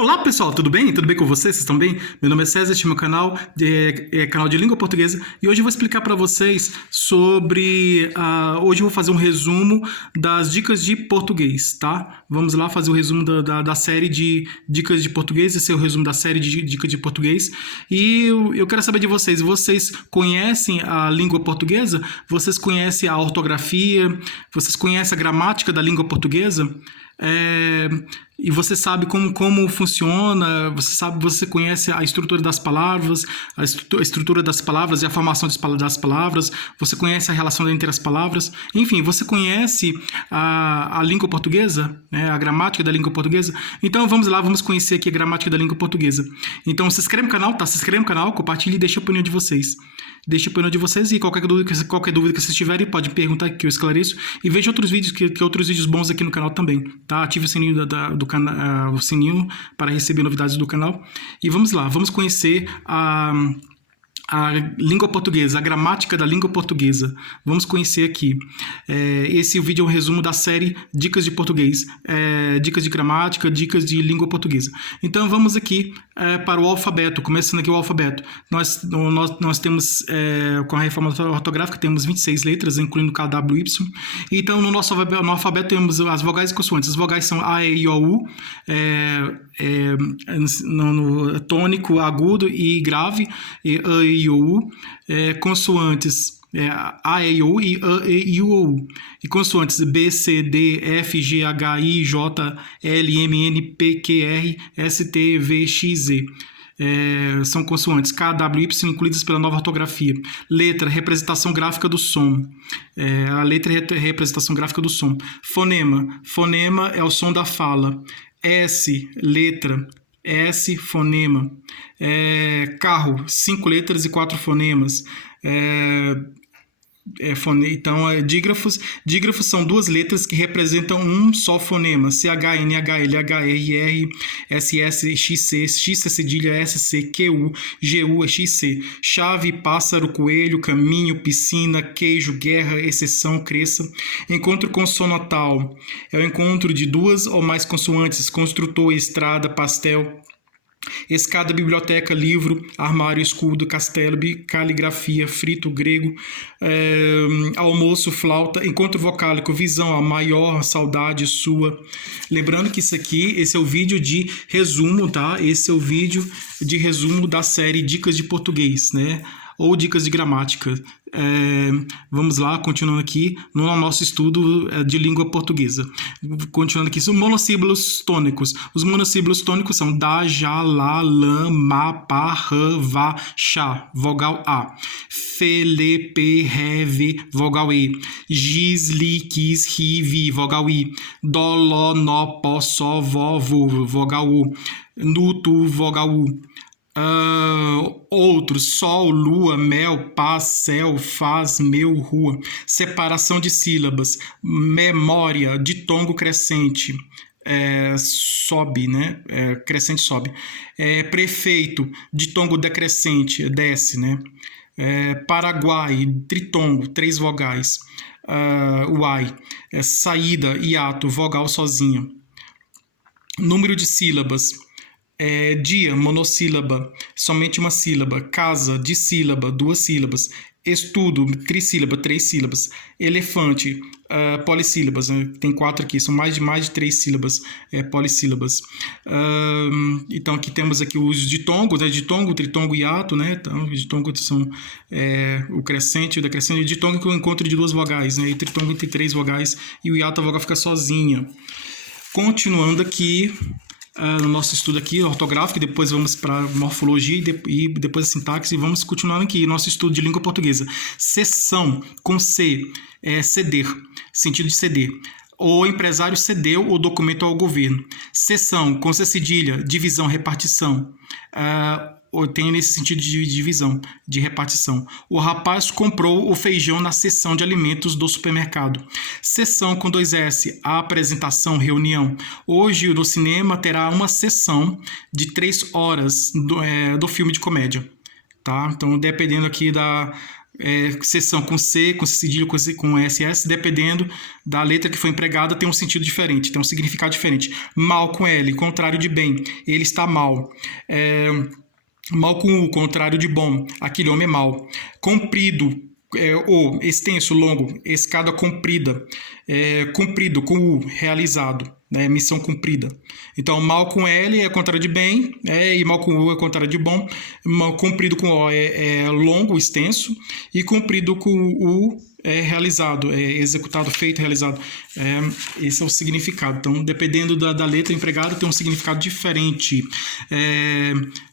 Olá pessoal, tudo bem? Tudo bem com vocês? Vocês estão bem? Meu nome é César, este é meu canal, canal de língua portuguesa, e hoje eu vou explicar para vocês sobre... hoje eu vou fazer um resumo das dicas de português, tá? Vamos lá fazer o resumo da série de dicas de português, esse é o resumo da série de dicas de português, e eu quero saber de vocês, vocês conhecem a língua portuguesa? Vocês conhecem a ortografia? Vocês conhecem a gramática da língua portuguesa? E você sabe como funciona, você conhece a estrutura das palavras, a estrutura das palavras e a formação das palavras, você conhece a relação entre as palavras, enfim, você conhece a língua portuguesa, né, a gramática da língua portuguesa? Então vamos lá, vamos conhecer aqui a gramática da língua portuguesa. Então se inscreve no canal, tá? Se inscreve no canal, compartilhe e deixa a opinião de vocês. Deixa a opinião de vocês e qualquer dúvida que vocês tiverem, pode perguntar que eu esclareço. E veja outros vídeos, que outros vídeos bons aqui no canal também, tá? Ative o sininho do canal, o sininho para receber novidades do canal. E vamos lá, vamos conhecer a língua portuguesa, a gramática da língua portuguesa. Vamos conhecer aqui. Esse vídeo é um resumo da série Dicas de Português, dicas de gramática, dicas de língua portuguesa. Então vamos aqui para o alfabeto, começando aqui o alfabeto. Nós temos, com a reforma ortográfica, temos 26 letras, incluindo K, W, Y. Então no alfabeto temos as vogais e consoantes. As vogais são A, E, I, O, U, no tônico, agudo e grave, e A, E, I, O, U, consoantes A, E, I, O e A, E, I, O, U. E consoantes B, C, D, F, G, H, I, J, L, M, N, P, Q, R, S, T, V, X, Z. São consoantes K, W, Y incluídas pela nova ortografia. Letra, representação gráfica do som. A letra é a representação gráfica do som. Fonema. Fonema é o som da fala. S, letra. S, fonema. Carro, 5 letras e 4 fonemas. Então, dígrafos são 2 letras que representam um só fonema. CH, NH, LH, RR, SS, XC, X é cedilha, SC, QU, GU é XC. Chave, pássaro, coelho, caminho, piscina, queijo, guerra, exceção, cresça. Encontro consonantal é o encontro de 2 ou mais consoantes. Construtor, estrada, pastel. Escada, biblioteca, livro, armário, escudo, castelo, caligrafia, frito, grego, almoço, flauta, encontro vocálico, visão, a maior saudade sua. Lembrando que esse é o vídeo de resumo, tá? Esse é o vídeo de resumo da série Dicas de Português, né? Ou dicas de gramática. Vamos lá, continuando aqui no nosso estudo de língua portuguesa. Continuando aqui, são monossílabos tônicos. Os monossílabos tônicos são da, já, lá, lã, ma, pá, rã, vá, chá, vogal A. Fe, lê, pe, ré, vê, vogal E. Giz, li, quis, ri, vi, vogal I. Dó, ló, nó, pó, sol, vó, vô, vogal U. Nu, tu, vogal U. Outros, sol, lua, mel, paz, céu, faz, meu, rua. Separação de sílabas. Memória, ditongo crescente, sobe, né? Crescente sobe. Prefeito, ditongo decrescente, desce, né? Paraguai, tritongo, 3 vogais. Uai, saída, hiato, vogal sozinha. Número de sílabas. Dia, monossílaba, somente uma sílaba. Casa, dissílaba, 2 sílabas. Estudo, trissílaba, 3 sílabas. Elefante, polissílabas, né? Tem 4 aqui, são mais de 3 sílabas, polissílabas. Então aqui temos aqui os ditongos, né? Ditongo, tritongo e hiato, né? Então, os ditongos são o crescente, o decrescente. O ditongo é o encontro de 2 vogais, né? E tritongo entre 3 vogais, e o hiato a vogal fica sozinha. Continuando aqui no nosso estudo aqui ortográfico, depois vamos para morfologia e depois a sintaxe, e vamos continuar aqui nosso estudo de língua portuguesa. Cessão, com C, ceder, sentido de ceder. O empresário cedeu o documento ao governo. Cessão, com C cedilha, divisão, repartição. Tem nesse sentido de divisão, de repartição. O rapaz comprou o feijão na seção de alimentos do supermercado. Sessão com 2 S, a apresentação, reunião. Hoje no cinema terá uma sessão de 3 horas do filme de comédia. Tá? Então, dependendo aqui seção com C, com C cedilha, com SS, dependendo da letra que foi empregada, tem um sentido diferente, tem um significado diferente. Mal com L, contrário de bem, ele está mal. Mal com U, contrário de bom, aquele homem é mal. Comprido, ou extenso, longo, escada comprida. Comprido com U, realizado, né? Missão cumprida. Então, mal com L é contrário de bem, e mal com U é contrário de bom. Mal, comprido com O é longo, extenso, e comprido com U é realizado, é executado, feito, realizado. Esse é o significado. Então, dependendo da letra empregada, tem um significado diferente.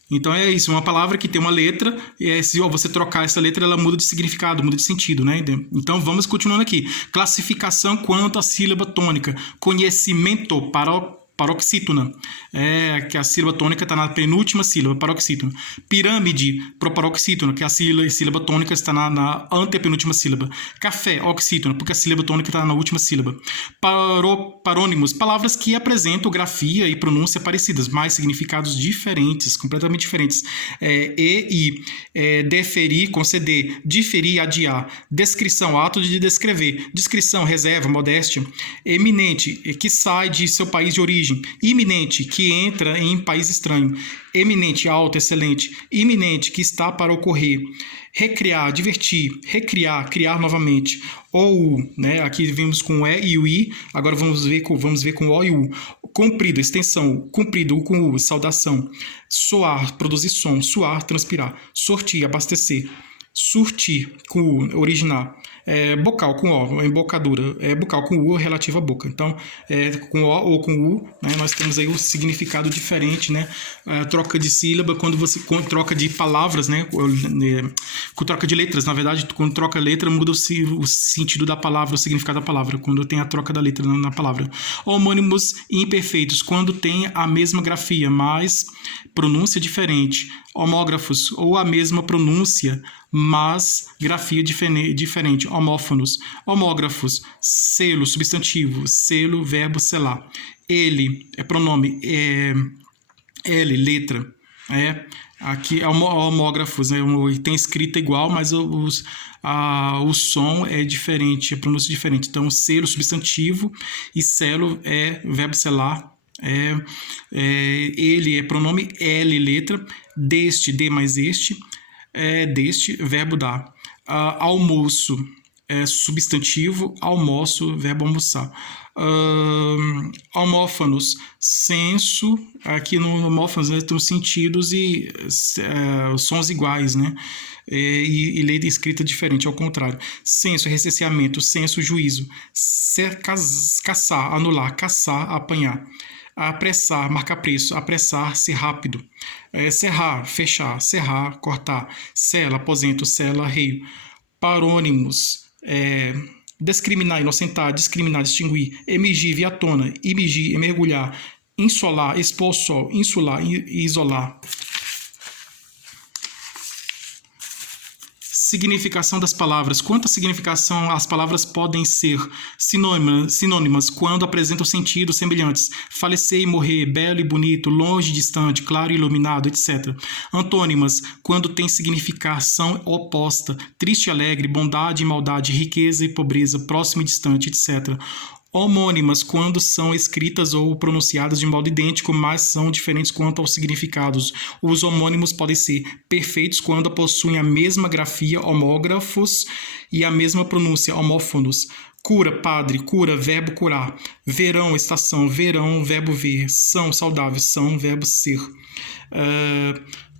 Então é isso, uma palavra que tem uma letra, e se você trocar essa letra, ela muda de significado, muda de sentido, né? Então vamos continuando aqui. Classificação quanto à sílaba tônica. Conhecimento paroxítona, que a sílaba tônica está na penúltima sílaba, paroxítona. Pirâmide, proparoxítona, que a sílaba tônica está na antepenúltima sílaba. Café, oxítona, porque a sílaba tônica está na última sílaba. Parônimos, palavras que apresentam grafia e pronúncia parecidas, mas significados diferentes, completamente diferentes. Deferir, conceder, diferir, adiar. Descrição, ato de descrever. Descrição, reserva, modéstia. Eminente, que sai de seu país de origem. Iminente, que entra em país estranho. Eminente, alto, excelente. Iminente, que está para ocorrer. Recriar, divertir. Recriar, criar novamente. Ou, né, aqui vimos com o E e o I, agora vamos ver com o O e o U. Comprido, extensão. Comprido, com U, saudação. Soar, produzir som. Suar, transpirar. Sortir, abastecer. Surtir, com U, originar. Bocal, com O, embocadura. Bocal, com U, relativo à boca. Então, com O ou com U, né, nós temos aí um significado diferente, né? Troca de sílaba, quando troca de palavras, né? Com troca de letras, na verdade, quando troca letra, muda o sentido da palavra, o significado da palavra, quando tem a troca da letra na palavra. Homônimos imperfeitos, quando tem a mesma grafia, mas pronúncia diferente. Homógrafos, ou a mesma pronúncia, mas grafia diferente. Homófonos. Homógrafos, selo, substantivo. Selo, verbo, selar. Ele é pronome. L, letra. Aqui é homógrafos, né? Tem escrita igual, mas o som é diferente, a pronúncia é diferente. Então, selo, substantivo, e selo é verbo selar. Ele é pronome, L, letra. Deste, de mais este. Deste, verbo dar. Almoço, substantivo. Almoço, verbo almoçar. Homófonos, senso. Aqui no homófonos, né, tem os sentidos e sons iguais, né? E letra escrita diferente, ao contrário. Senso, recenseamento. Senso, juízo. Caçar, anular. Caçar, apanhar. Apressar, marcar preço. Apressar, ser rápido. Cerrar, fechar. Cerrar, cortar. Cela, aposento. Cela, reio. Parônimos, discriminar, inocentar. Discriminar, distinguir. Emergir, vir à tona. Imergir, mergulhar. Insolar, expor ao sol. Insular, isolar. Significação das palavras. Quanta significação as palavras podem ser sinônimas quando apresentam sentidos semelhantes. Falecer e morrer, belo e bonito, longe e distante, claro e iluminado, etc. Antônimas, quando têm significação oposta. Triste e alegre, bondade e maldade, riqueza e pobreza, próximo e distante, etc. Homônimas, quando são escritas ou pronunciadas de modo idêntico, mas são diferentes quanto aos significados. Os homônimos podem ser perfeitos quando possuem a mesma grafia, homógrafos, e a mesma pronúncia, homófonos. Cura, padre, cura, verbo curar. Verão, estação, verão, verbo ver. São, saudável, são, verbo ser.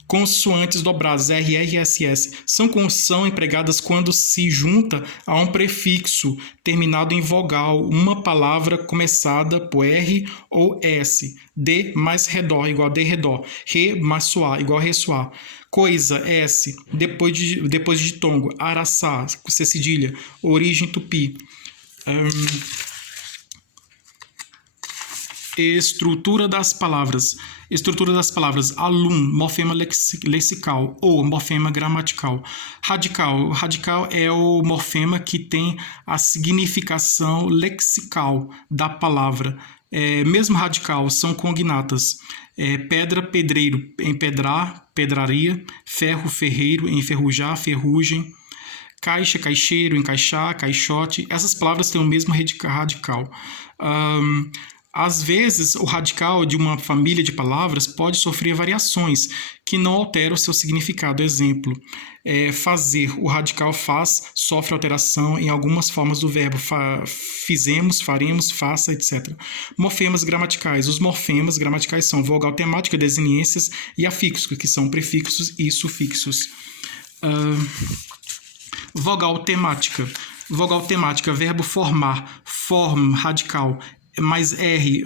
Consoantes dobradas, RRSS, são empregadas quando se junta a um prefixo terminado em vogal, uma palavra começada por R ou S. D mais redor igual a de redor. Re mais soar igual a ressoar. Coisa, S, depois de ditongo. Araçá, C cedilha, origem tupi. Estrutura das palavras. Estrutura das palavras. Alum, morfema lexical ou morfema gramatical. Radical. Radical é o morfema que tem a significação lexical da palavra. Mesmo radical, são cognatas. Pedra, pedreiro, empedrar, pedraria. Ferro, ferreiro, enferrujar, ferrugem. Caixa, caixeiro, encaixar, caixote, essas palavras têm o mesmo radical. Às vezes, o radical de uma família de palavras pode sofrer variações que não alteram o seu significado. Exemplo, fazer. O radical faz sofre alteração em algumas formas do verbo fizemos, faremos, faça, etc. Morfemas gramaticais. Os morfemas gramaticais são vogal temática, desinências e afixos, que são prefixos e sufixos. Vogal temática. Vogal temática, verbo formar, form, radical. Mais R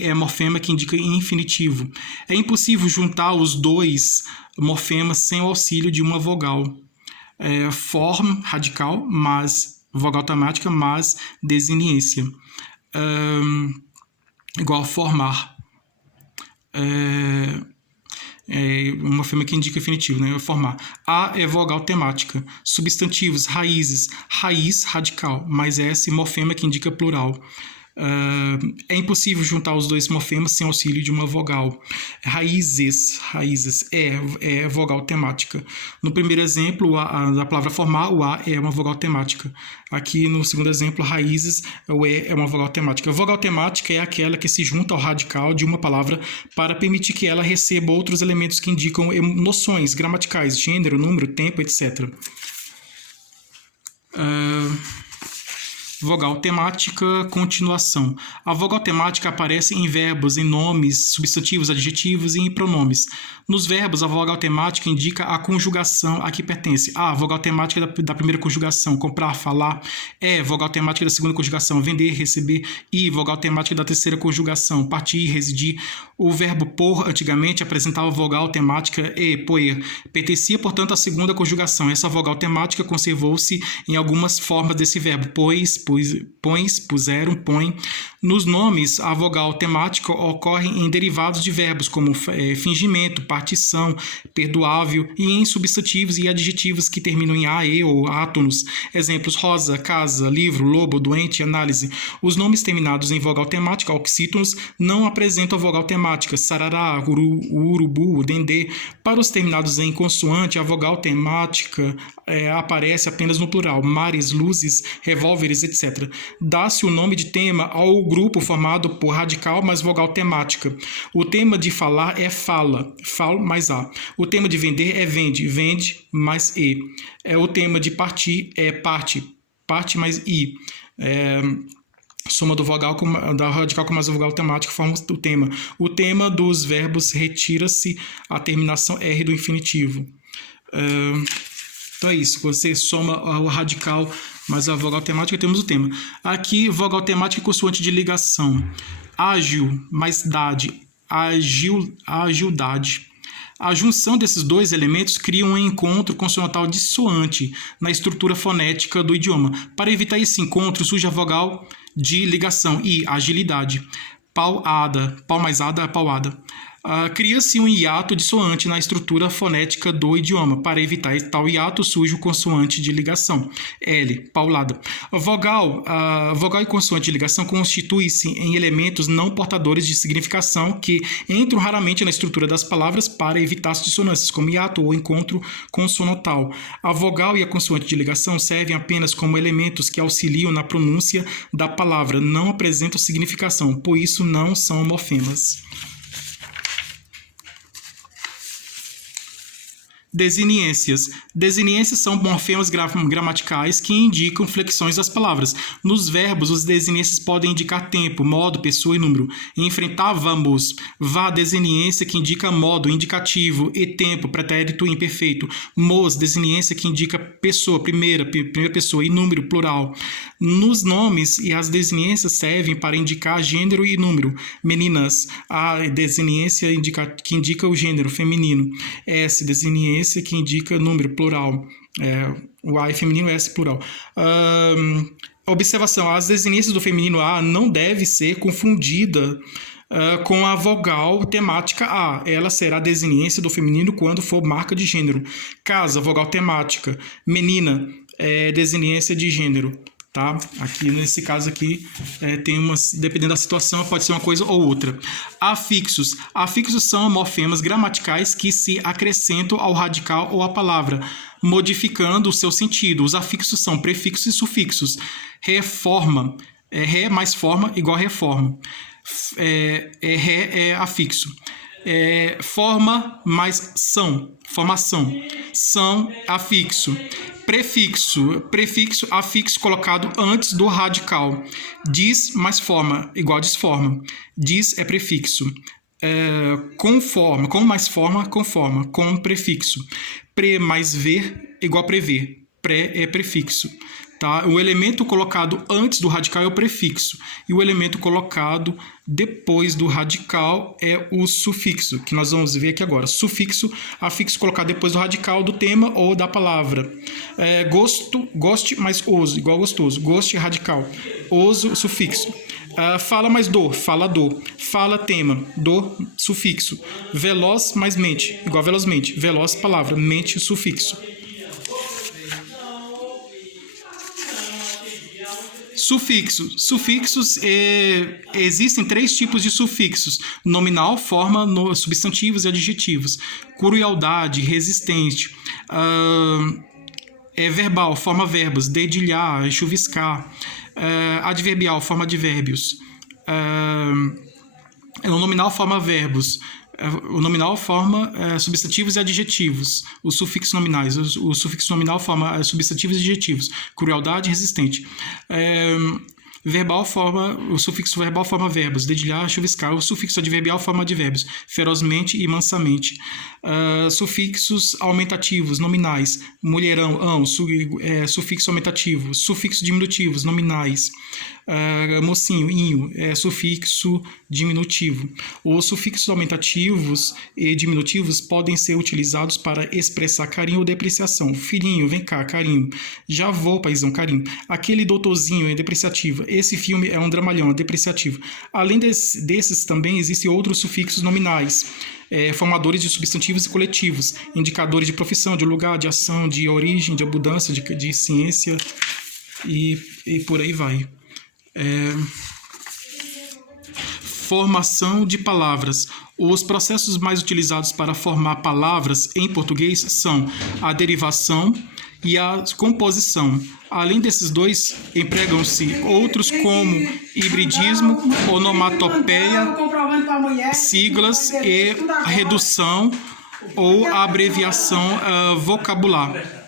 é morfema que indica infinitivo. É impossível juntar os dois morfemas sem o auxílio de uma vogal. Form, radical, mas vogal temática, mas desiniência. Igual formar. Uma morfema que indica infinitivo, né? Formar. A é vogal temática. Substantivos, raízes. Raiz, radical, mais S, morfema que indica plural. É impossível juntar os dois morfemas sem auxílio de uma vogal. Raízes é vogal temática. No primeiro exemplo, da palavra formar, o A é uma vogal temática. Aqui no segundo exemplo, raízes, o E é uma vogal temática. A vogal temática é aquela que se junta ao radical de uma palavra para permitir que ela receba outros elementos que indicam noções gramaticais, gênero, número, tempo, etc. Vogal temática, continuação. A vogal temática aparece em verbos, em nomes, substantivos, adjetivos e em pronomes. Nos verbos, a vogal temática indica a conjugação a que pertence. A, vogal temática da primeira conjugação, comprar, falar. E, vogal temática da segunda conjugação, vender, receber. I, vogal temática da terceira conjugação, partir, residir. O verbo por, antigamente, apresentava vogal temática e, poer. Pertencia, portanto, à segunda conjugação. Essa vogal temática conservou-se em algumas formas desse verbo, pois, pões, puseram, põe. Nos nomes, a vogal temática ocorre em derivados de verbos, como fingimento, partição, perdoável, e em substantivos e adjetivos que terminam em a, e ou átonos. Exemplos: rosa, casa, livro, lobo, doente, análise. Os nomes terminados em vogal temática, oxítonos, não apresentam vogal temática, sarará, urubu, dendê. Para os terminados em consoante, a vogal temática aparece apenas no plural, mares, luzes, revólveres, etc. Dá-se o nome de tema ao grupo formado por radical mais vogal temática. O tema de falar é fala, fal mais a. O tema de vender é vende, vende mais e. O tema de partir é parte, parte mais i. Soma do vogal da radical com mais a vogal temática forma o tema. O tema dos verbos retira-se a terminação R do infinitivo. Então é isso, você soma o radical mais a vogal temática, temos o tema. Aqui, vogal temática e consoante de ligação. Ágil mais dade, agildade. A junção desses dois elementos cria um encontro consonantal dissoante na estrutura fonética do idioma. Para evitar esse encontro, surge a vogal de ligação e agilidade. Pauada, pau mais ada, pauada. Cria-se um hiato dissoante na estrutura fonética do idioma. Para evitar tal hiato, surge o consoante de ligação. L, paulada. Vogal e consoante de ligação constituem-se em elementos não portadores de significação que entram raramente na estrutura das palavras para evitar as dissonâncias, como hiato ou encontro consonantal. A vogal e a consoante de ligação servem apenas como elementos que auxiliam na pronúncia da palavra, não apresentam significação, por isso não são morfemas. Desiniências. Desiniências são morfemas gramaticais que indicam flexões das palavras. Nos verbos, as desiniências podem indicar tempo, modo, pessoa e número. Enfrentávamos. Vá, desiniência que indica modo, indicativo, e tempo, pretérito imperfeito. Mos, desiniência que indica pessoa, primeira pessoa, e número, plural. Nos nomes, e as desiniências servem para indicar gênero e número. Meninas, a desiniência que indica o gênero, feminino. S, desiniência que indica número, plural. O A é feminino, S plural. Observação: as desiniências do feminino A não deve ser confundida com a vogal temática A. Ela será desiniência do feminino quando for marca de gênero. Casa, vogal temática. Menina, desiniência de gênero. tá? Aqui, nesse caso aqui, tem umas, dependendo da situação, pode ser uma coisa ou outra. Afixos. Afixos são morfemas gramaticais que se acrescentam ao radical ou à palavra, modificando o seu sentido. Os afixos são prefixos e sufixos. Reforma. Ré mais forma igual a reforma. Ré é afixo. Forma mais são, formação. São, afixo. Prefixo, afixo colocado antes do radical. Diz mais forma, igual a desforma. Diz é prefixo. Conforma, com mais forma, conforma. Com prefixo. Pre mais ver, igual a prever. Pré é prefixo. Tá? O elemento colocado antes do radical é o prefixo. E o elemento colocado depois do radical é o sufixo, que nós vamos ver aqui agora. Sufixo, afixo colocado depois do radical do tema ou da palavra. Gosto, goste mais oso, igual gostoso. Goste, radical. Oso, sufixo. Fala mais dor, falador. Fala, tema, dor, sufixo. Veloz mais mente, igual velozmente. Veloz, palavra, mente, sufixo. Sufixos, existem 3 tipos de sufixos: nominal, forma, substantivos e adjetivos. Crueldade, resistente. Verbal, forma verbos, dedilhar, chuviscar. Adverbial, forma advérbios. O nominal forma verbos. O nominal forma substantivos e adjetivos. Os sufixos nominais. O sufixo nominal forma substantivos e adjetivos. Crueldade, resistente. O sufixo verbal forma verbos. Dedilhar, chuviscar. O sufixo adverbial forma advérbios. Ferozmente e mansamente. Sufixos aumentativos, nominais. Mulherão, sufixo aumentativo. Sufixos diminutivos, nominais. Mocinho, inho, sufixo diminutivo. Os sufixos aumentativos e diminutivos podem ser utilizados para expressar carinho ou depreciação. Filhinho, vem cá, carinho. Já vou, paizão, carinho. Aquele doutorzinho é depreciativo. Esse filme é um dramalhão, é depreciativo. Além desses, também existem outros sufixos nominais. Formadores de substantivos e coletivos, indicadores de profissão, de lugar, de ação, de origem, de abundância, de ciência e por aí vai. Formação de palavras. Os processos mais utilizados para formar palavras em português são a derivação e a composição. Além desses dois, empregam-se outros como hibridismo, onomatopeia, siglas e redução ou abreviação vocabular.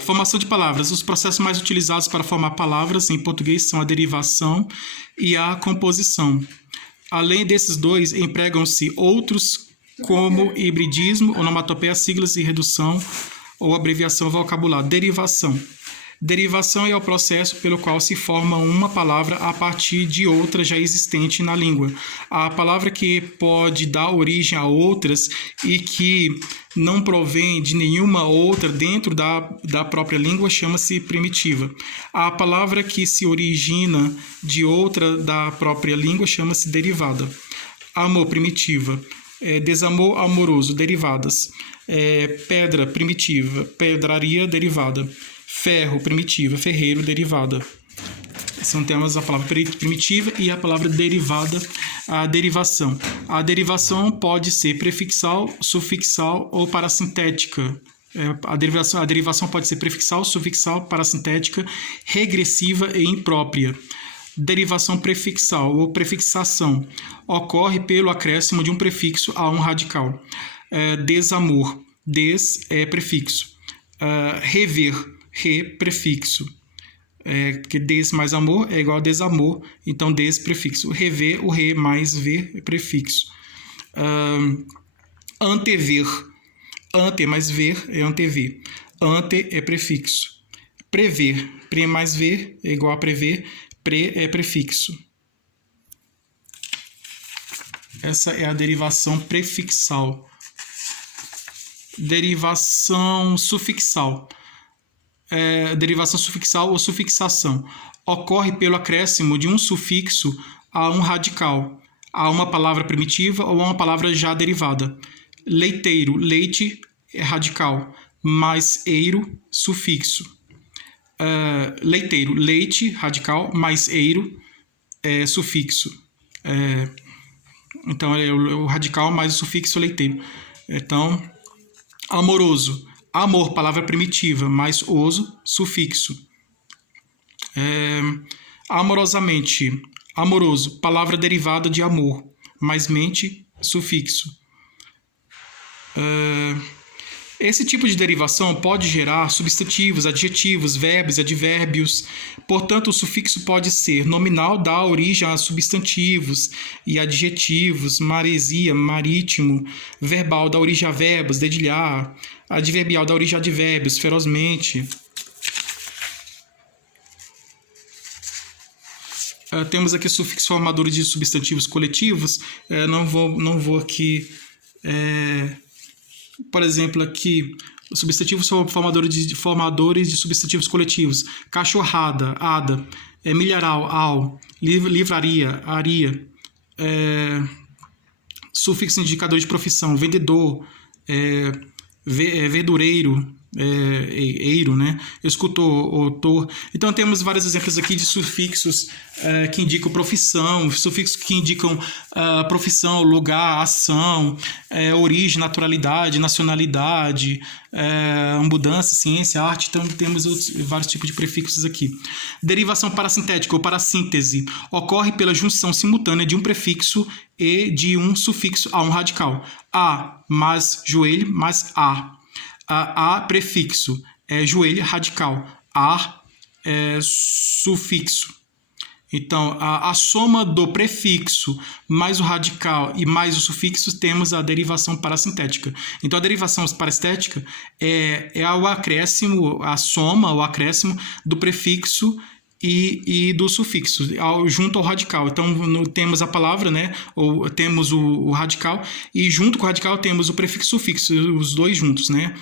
Formação de palavras. Os processos mais utilizados para formar palavras em português são a derivação e a composição. Além desses dois, empregam-se outros como hibridismo, onomatopeia, siglas e redução ou abreviação vocabular. Derivação. Derivação é o processo pelo qual se forma uma palavra a partir de outra já existente na língua. A palavra que pode dar origem a outras e que não provém de nenhuma outra dentro da própria língua chama-se primitiva. A palavra que se origina de outra da própria língua chama-se derivada. Amor, primitiva. Desamor, amoroso, derivadas. Pedra, primitiva. Pedraria, derivada. Ferro, primitiva. Ferreiro, derivada. São temas a palavra primitiva e a palavra derivada, a derivação. A derivação pode ser prefixal, sufixal ou parasintética. A derivação pode ser prefixal, sufixal, parasintética, regressiva e imprópria. Derivação prefixal ou prefixação ocorre pelo acréscimo de um prefixo a um radical. Desamor, des é prefixo. Rever, re, prefixo. Porque des mais amor é igual a desamor, então des, prefixo. Rever, o re mais ver, prefixo. Antever, ante mais ver é antever. Ante é prefixo. Prever, pre mais ver é igual a prever, pre é prefixo. Essa é a derivação prefixal. Derivação sufixal. Derivação sufixal ou sufixação. Ocorre pelo acréscimo de um sufixo a um radical, a uma palavra primitiva ou a uma palavra já derivada. Leiteiro, leite é radical, mais eiro, sufixo. leiteiro, leite, radical, mais eiro, sufixo. Então, é o radical mais o sufixo leiteiro. Então, amoroso, amor, palavra primitiva, mais oso, sufixo. Amorosamente, amoroso, palavra derivada de amor, mais mente, sufixo. Esse tipo de derivação pode gerar substantivos, adjetivos, verbos e advérbios. Portanto, o sufixo pode ser nominal, dar origem a substantivos e adjetivos, maresia, marítimo, verbal, dá origem a verbos, dedilhar, adverbial, dá origem a advérbios, ferozmente. Temos aqui sufixos formadores de substantivos coletivos. Não vou aqui... Por exemplo, aqui, substantivos são formadores de substantivos coletivos. Cachorrada, ada. Milharal, ao. Livraria, aria. Sufixo indicador de profissão. Vendedor, verdureiro, eiro, né? Escultor, autor. Então temos vários exemplos aqui de sufixos que indicam profissão, sufixos que indicam profissão, lugar, ação, origem, naturalidade, nacionalidade, abundância, ciência, arte. Então temos vários tipos de prefixos aqui. Derivação parasintética ou parassíntese ocorre pela junção simultânea de um prefixo e de um sufixo a um radical. A mais joelho mais a prefixo, joelho, radical. Sufixo. Então, a soma do prefixo mais o radical e mais o sufixo, temos a derivação parasintética. Então, a derivação parasintética é o acréscimo, a soma, o acréscimo do prefixo e do sufixo, junto ao radical. Então, temos a palavra, né? Ou temos o radical, e junto com o radical temos o prefixo e o sufixo, os dois juntos, né?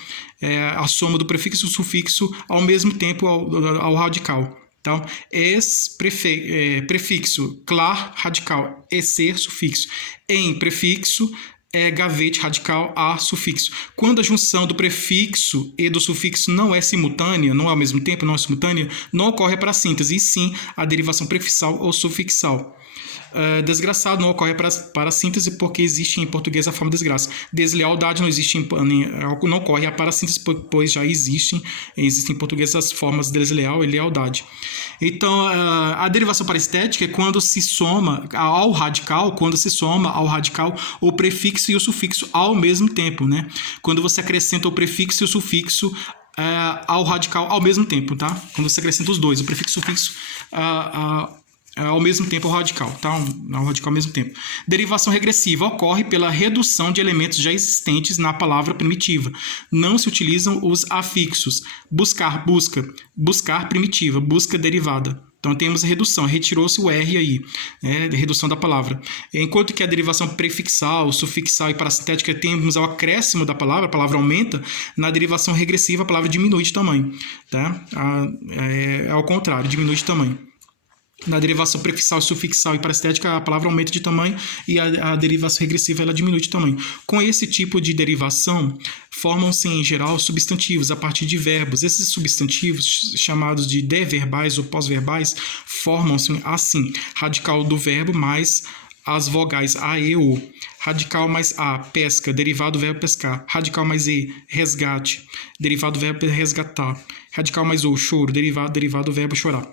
A soma do prefixo e o sufixo ao mesmo tempo ao radical. Então, prefixo, clar, radical, ser, sufixo. Em prefixo, gavete, radical, a, sufixo. Quando a junção do prefixo e do sufixo não é simultânea, não é ao mesmo tempo, não é simultânea, não ocorre a parassíntese, e sim a derivação prefixal ou sufixal. Desgraçado não ocorre para síntese porque existe em português a forma desgraça. Deslealdade não existe não ocorre a parassíntese, pois já existem em português as formas desleal e lealdade. Então, a derivação paraestética é quando se soma ao radical, o prefixo e o sufixo ao mesmo tempo, né? Quando você acrescenta o prefixo e o sufixo ao radical ao mesmo tempo, tá? Quando você acrescenta os dois, o prefixo e o sufixo ao mesmo tempo ao radical, tá? Ao radical ao mesmo tempo. Derivação regressiva ocorre pela redução de elementos já existentes na palavra primitiva. Não se utilizam os afixos. Buscar, busca. Buscar, primitiva. Busca, derivada. Então temos a redução, retirou-se o R aí, redução da palavra. Enquanto que a derivação prefixal, sufixal e parasintética temos o acréscimo da palavra, a palavra aumenta, na derivação regressiva a palavra diminui de tamanho. Tá? Ao contrário, diminui de tamanho. Na derivação prefixal, sufixal e paraestética, a palavra aumenta de tamanho e a derivação regressiva ela diminui de tamanho. Com esse tipo de derivação, formam-se em geral substantivos a partir de verbos. Esses substantivos, chamados de deverbais ou pós-verbais, formam-se assim: radical do verbo mais as vogais a, e, o. Radical mais a, pesca, derivado do verbo pescar. Radical mais e, resgate, derivado do verbo resgatar. Radical mais o, choro, derivado do verbo chorar.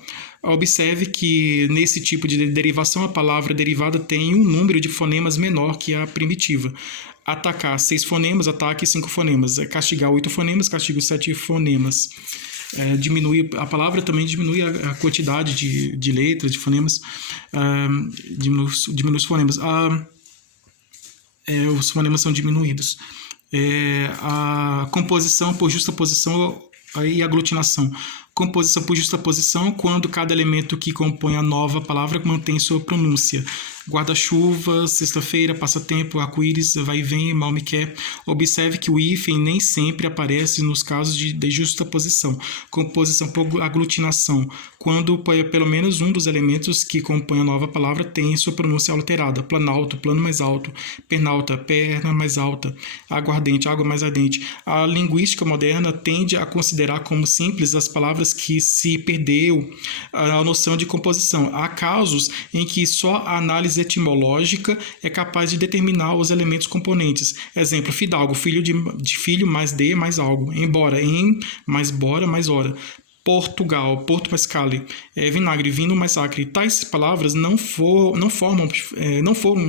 Observe que nesse tipo de derivação a palavra derivada tem um número de fonemas menor que a primitiva. Atacar, 6 fonemas, ataque, 5 fonemas. Castigar, 8 fonemas, castigo, 7 fonemas. A palavra também diminui a quantidade de letras, de fonemas, diminui os fonemas. Os fonemas são diminuídos. A composição por justaposição e aglutinação. Composição por justaposição, quando cada elemento que compõe a nova palavra mantém sua pronúncia. guarda-chuva, sexta-feira, passatempo, arco-íris, vai e vem, mal me quer. Observe que o hífen nem sempre aparece nos casos de justaposição, composição por aglutinação, quando pelo menos um dos elementos que compõem a nova palavra tem sua pronúncia alterada. Planalto, plano mais alto. Pernalta, perna mais alta. Aguardente, água mais ardente. A linguística moderna tende a considerar como simples as palavras que se perdeu a noção de composição. Há casos em que só a análise etimológica é capaz de determinar os elementos componentes. Exemplo, fidalgo, filho de filho mais de mais algo. Embora, em mais bora mais hora. Portugal, porto mais cali, vinagre, vinho mais acre. Tais palavras não foram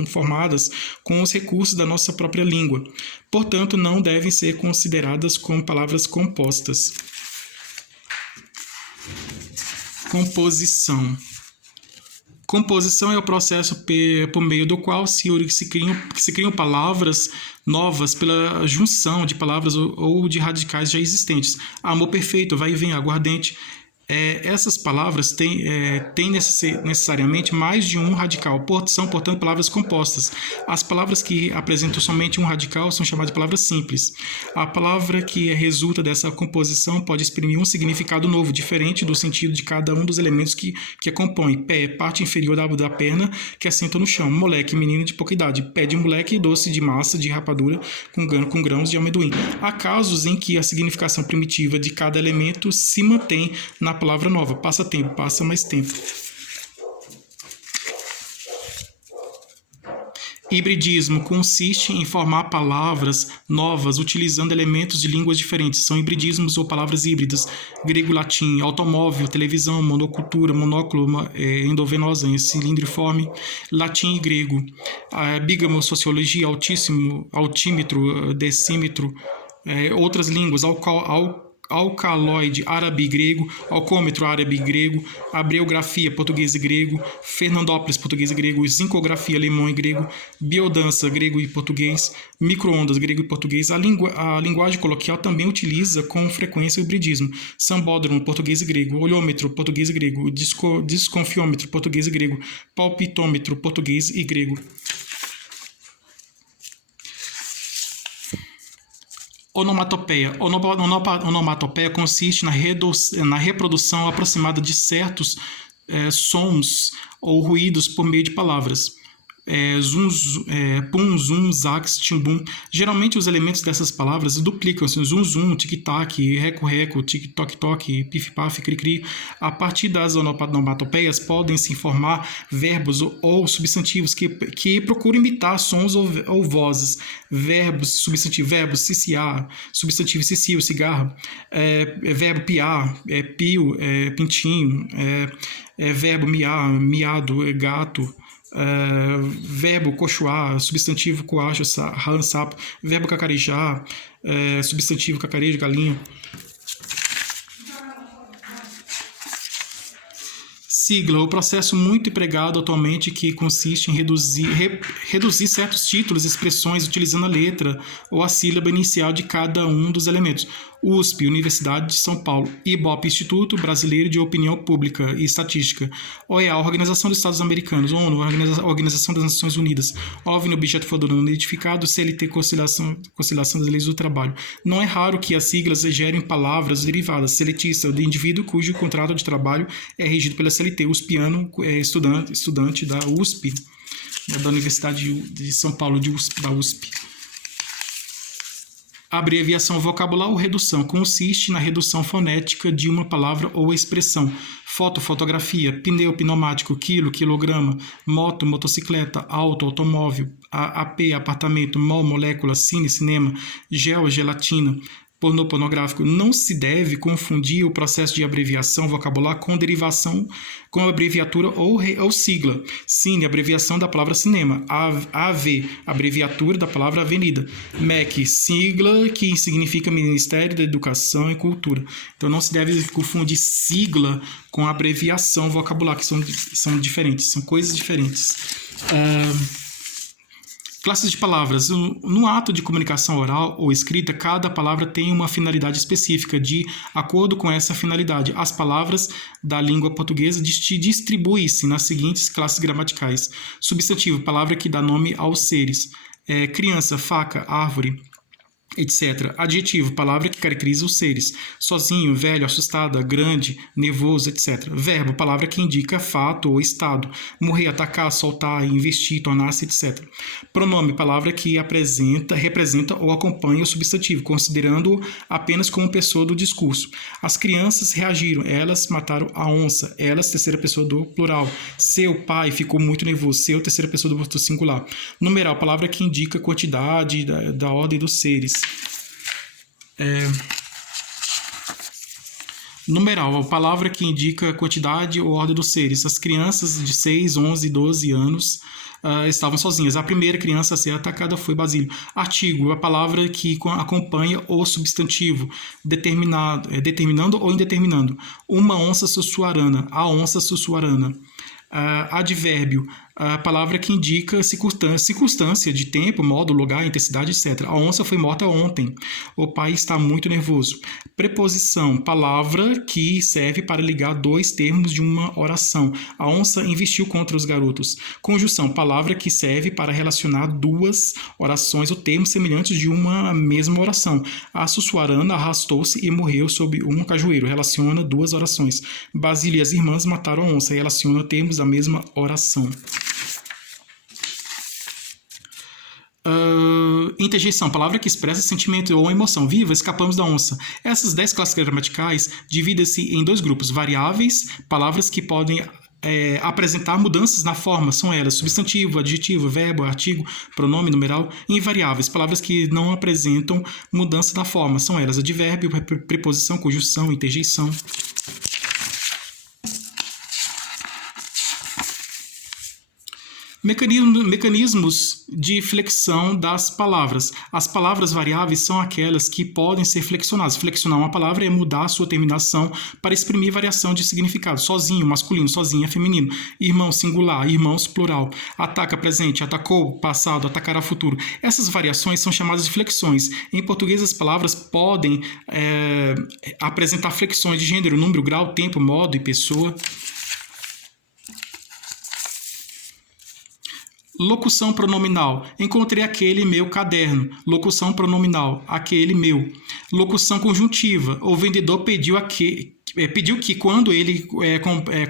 formadas com os recursos da nossa própria língua. Portanto, não devem ser consideradas como palavras compostas. Composição. Composição é o processo por meio do qual se criam palavras novas pela junção de palavras ou de radicais já existentes. Amor perfeito, vai e vem, aguardente. Essas palavras têm necessariamente mais de um radical, são, portanto, palavras compostas. As palavras que apresentam somente um radical são chamadas de palavras simples. A palavra que resulta dessa composição pode exprimir um significado novo, diferente do sentido de cada um dos elementos que a compõem. Pé, parte inferior da perna que assenta no chão. Moleque, menino de pouca idade. Pé de moleque, doce de massa, de rapadura, com grãos de amendoim. Há casos em que a significação primitiva de cada elemento se mantém na palavra nova. Passa tempo, passa mais tempo. Hibridismo consiste em formar palavras novas utilizando elementos de línguas diferentes. São hibridismos ou palavras híbridas. Grego-latim, automóvel, televisão, monocultura, monóculo, endovenosa, cilindriforme, latim e grego. Bígamo, sociologia, altímetro, decímetro, outras línguas, alcaloide, árabe e grego, alcômetro, árabe e grego, abreografia, português e grego, Fernandópolis, português e grego, zincografia, alemão e grego, biodança, grego e português, micro-ondas, grego e português. A linguagem coloquial também utiliza com frequência o hibridismo. Sambódromo, português e grego, olhômetro, português e grego, desconfiômetro, português e grego, palpitômetro, português e grego. Onomatopeia. Onomatopeia consiste na reprodução aproximada de certos sons ou ruídos por meio de palavras. Pum, zum, zax, timbum. Geralmente os elementos dessas palavras duplicam-se. Zum, zum, tic-tac, reco-reco, tic-toc-toc, pif-paf, cri-cri. A partir das onomatopeias podem-se formar verbos ou substantivos que procuram imitar sons ou vozes. Verbos, substantivo, verbo, ciciar, substantivo, cicio, cigarro. Verbo piar, pio, pintinho. Verbo miar, miado, gato. Verbo cochoar, substantivo coacho, rã, sapo, verbo cacarejar, substantivo cacarejo, galinha. Sigla, o processo muito empregado atualmente que consiste em reduzir certos títulos e expressões utilizando a letra ou a sílaba inicial de cada um dos elementos. USP, Universidade de São Paulo. IBOP, Instituto Brasileiro de Opinião Pública e Estatística. OEA, Organização dos Estados Americanos. ONU, Organização das Nações Unidas. OVNI, Objeto Voador Não Identificado. CLT, Conciliação das Leis do Trabalho. Não é raro que as siglas gerem palavras derivadas. Seletista, do indivíduo cujo contrato de trabalho é regido pela CLT. USPiano, estudante da USP, da Universidade de São Paulo, da USP. Abreviação vocabular ou redução consiste na redução fonética de uma palavra ou expressão. Foto, fotografia, pneu, pneumático, quilo, quilograma, moto, motocicleta, auto, automóvel, AP, apartamento, mol, molécula, cine, cinema, gel, gelatina. Pornô, pornográfico. Não se deve confundir o processo de abreviação vocabular com derivação, com abreviatura ou sigla. Cine, abreviação da palavra cinema. AV, abreviatura da palavra avenida. MEC, sigla que significa Ministério da Educação e Cultura. Então não se deve confundir sigla com abreviação vocabular, que são diferentes, são coisas diferentes. Classes de palavras. No ato de comunicação oral ou escrita, cada palavra tem uma finalidade específica. De acordo com essa finalidade, as palavras da língua portuguesa distribuem-se nas seguintes classes gramaticais. Substantivo, palavra que dá nome aos seres. Criança, faca, árvore, etc. Adjetivo, palavra que caracteriza os seres. Sozinho, velho, assustada, grande, nervoso, etc. Verbo, palavra que indica fato ou estado. Morrer, atacar, soltar, investir, tornar-se, etc. Pronome, palavra que representa ou acompanha o substantivo, considerando-o apenas como pessoa do discurso. As crianças reagiram, elas mataram a onça, elas, terceira pessoa do plural. Seu pai ficou muito nervoso, seu, terceira pessoa do singular. Numeral, palavra que indica quantidade da ordem dos seres. Numeral, a palavra que indica a quantidade ou ordem dos seres. As crianças de 6, 11 e 12 anos estavam sozinhas. A primeira criança a ser atacada foi Basílio. Artigo, a palavra que acompanha o substantivo, determinando ou indeterminando. Uma onça sussuarana, a onça sussuarana. Advérbio, a palavra que indica circunstância de tempo, modo, lugar, intensidade, etc. A onça foi morta ontem. O pai está muito nervoso. Preposição, palavra que serve para ligar dois termos de uma oração. A onça investiu contra os garotos. Conjunção, palavra que serve para relacionar duas orações ou termos semelhantes de uma mesma oração. A sussuarana arrastou-se e morreu sob um cajueiro. Relaciona duas orações. Basílio e as irmãs mataram a onça. Relaciona termos da mesma oração. Interjeição, palavra que expressa sentimento ou emoção. Viva, escapamos da onça. Essas 10 classes gramaticais dividem-se em dois grupos. Variáveis, palavras que podem apresentar mudanças na forma, são elas substantivo, adjetivo, verbo, artigo, pronome, numeral. Invariáveis, palavras que não apresentam mudança na forma, são elas advérbio, preposição, conjunção, interjeição. Mecanismos de flexão das palavras. As palavras variáveis são aquelas que podem ser flexionadas. Flexionar uma palavra é mudar a sua terminação para exprimir variação de significado. Sozinho, masculino, sozinha, feminino. Irmão, singular, irmãos, plural. Ataca, presente, atacou, passado, atacará, futuro. Essas variações são chamadas de flexões. Em português, as palavras podem apresentar flexões de gênero, número, grau, tempo, modo e pessoa. Locução pronominal. Encontrei aquele meu caderno. Locução pronominal. Aquele meu. Locução conjuntiva. O vendedor pediu que quando ele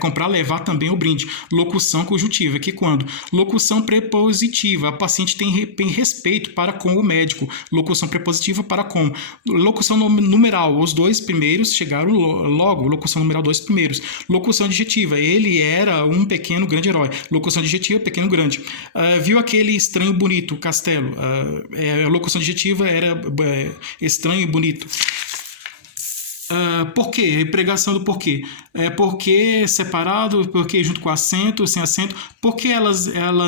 comprar, levar também o brinde. Locução conjuntiva, que quando. Locução prepositiva, a paciente tem respeito para com o médico. Locução prepositiva, para com. Locução numeral, os dois primeiros chegaram logo. Locução numeral, dois primeiros. Locução adjetiva, ele era um pequeno grande herói. Locução adjetiva, pequeno grande. Viu aquele estranho bonito, castelo. A locução adjetiva era estranho e bonito. Por quê? Empregação do porquê. Porquê separado, porquê junto com acento, sem acento. Por que ela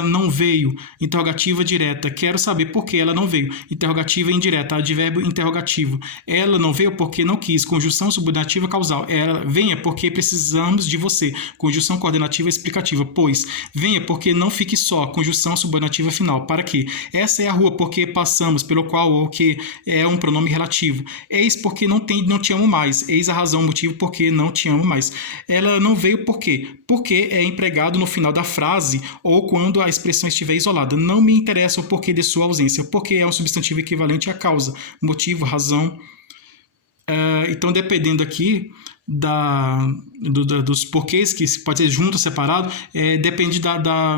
não veio? Interrogativa direta. Quero saber por que ela não veio. Interrogativa indireta. Advérbio interrogativo. Ela não veio porque não quis. Conjunção subordinativa causal. Ela venha porque precisamos de você. Conjunção coordenativa explicativa. Pois. Venha porque não fique só. Conjunção subordinativa final. Para quê? Essa é a rua porque passamos, pelo qual o que é um pronome relativo. Eis porque não te amo mais. Eis a razão, o motivo porque não te amo mais. Ela não veio por quê? Porque é empregado no final da frase ou quando a expressão estiver isolada. Não me interessa o porquê de sua ausência. Porque é um substantivo equivalente à causa. Motivo, razão. Então, dependendo aqui dos porquês, que pode ser junto ou separado, depende da